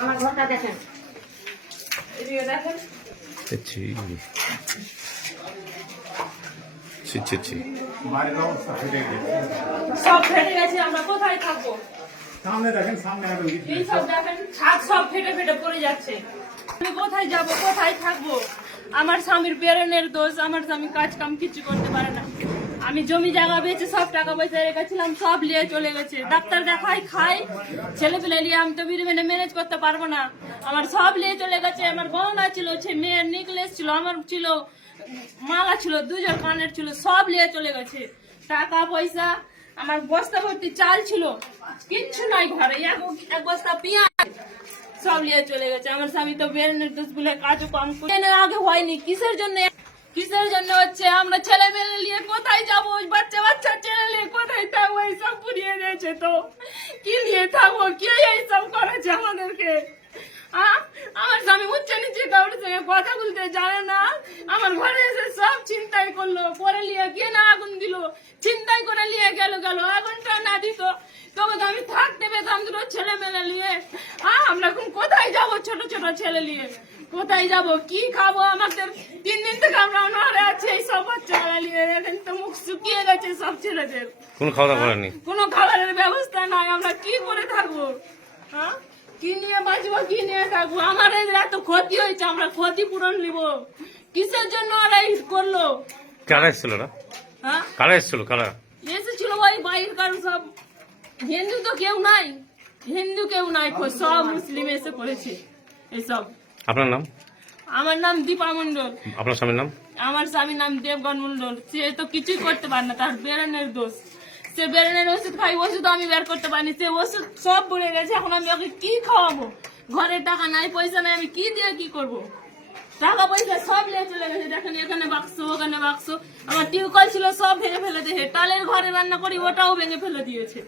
আমার ঘরটা দেখেন। এদিকে দেখেন। ছি ছি। ছি ছি বাড়ির অবস্থা ফেটে সব ফেটে গেছে আমরা কোথায় থাকব? সামনে দেখেন সামনে এই সব দেখেন ছাদ সব ফেটে ফেটে পড়ে যাচ্ছে। আমি কোথায় যাব কোথায় থাকব? আমার স্বামীর বেরনের দোষ আমার স্বামী কাজ কাম কিছু করতে পারে না। আমি জমি জায়গা বেচে সব টাকা পয়সা রেখেছিলাম, সব নিয়ে চলে গেছে। ডাক্তার দেখাই, খাই। ছেলে পেলে নিয়ে আমি তো বিড়ি মেনে ম্যানেজ করতে পারব না। আমার সব নিয়ে চলে গেছে, আমার গহনা ছিল, সে মেয়ের নেকলেস ছিল, আমার ছিল, মালা ছিল দুজন কানের ছিল, সব নিয়ে চলে গেছে। টাকা পয়সা, আমার বস্তা ভর্তি চাল ছিল, কিচ্ছু নাই ঘরে, এক বস্তা পেঁয়াজ, সব নিয়ে চলে গেছে। আমার স্বামী তো বেরনের দোষ বলে কাজও কম আগে হয়নি, কিসের জন্য কিসের জন্য হচ্ছে? আমরা ছেলে মেয়ে নিয়ে কোথায় যাব? ওই বাচ্চা বাচ্চা ছেলে নিয়ে কোথায় থাকব? এইসব পুড়িয়ে দিয়েছে তো। কি নিয়ে থাকব? কে এইসব করেছে আমাদেরকে? আমার স্বামী উচ্চ নিচে কাউর সঙ্গে কথা বলতে জানে না। আমার ঘরে এসে সব চিন্তাই করল, পরে নিয়ে কে না আগুন দিল। চিন্তাই করে নিয়ে গেল গেল। আগুনটা না দিত। তবে তো আমি থাকতে পেতাম দুটো ছেলে মেলে নিয়ে আমরা এখন কোথায় যাব ছোট ছোট ছেলে নিয়ে? কোথায় যাব? কি খাব? আমাদের তিন দিন থেকে আমরা অনাহারে আছি এই সব বাচ্চারা নিয়ে এখন তো মুখ শুকিয়ে গেছে সব ছেলেদের। কোনো খাওয়া দাওয়া করেননি? কোনো খাবারের ব্যবস্থা নাই আমরা কি করে থাকব? হ্যাঁ কি নিয়ে বাঁচবো কি নিয়ে থাকব? আমার এত ক্ষতি হয়েছে আমরা ক্ষতিপূরণ নিব। কিসের জন্য ওরা করল? কারা এসেছিল ওরা? হ্যাঁ? কারা এসেছিল? কারা? এসেছিল ওই বাইরের কারও সব। হিন্দু তো কেউ নাই। হিন্দু কেউ নাই সব মুসলিম এসে করেছে এসব। আপনার নাম? আমার নাম দীপা মন্ডল আপনার স্বামীর নাম? আমার স্বামীর নাম দেবগণ মন্ডল সে তো কিছুই করতে পারে না তার বেরনের দোষ। সে বেরনের ওষুধ খাই ওষুধ আমি বের করতে পারিনি। সে ওষুধ সব পড়ে গেছে এখন আমি ওকে কি খাওয়াবো? ঘরে টাকা নাই পয়সা নাই আমি কি দিয়ে কি করব? টাকা পয়সা সব নিয়ে চলে গেছে। দেখেন এখানে বাক্স ওখানে বাক্স। আমার টিউকল ছিল সব ভেঙে ফেলে দিয়েছে। টালের ঘরে রান্না করি ওটাও ভেঙে ফেলে দিয়েছে।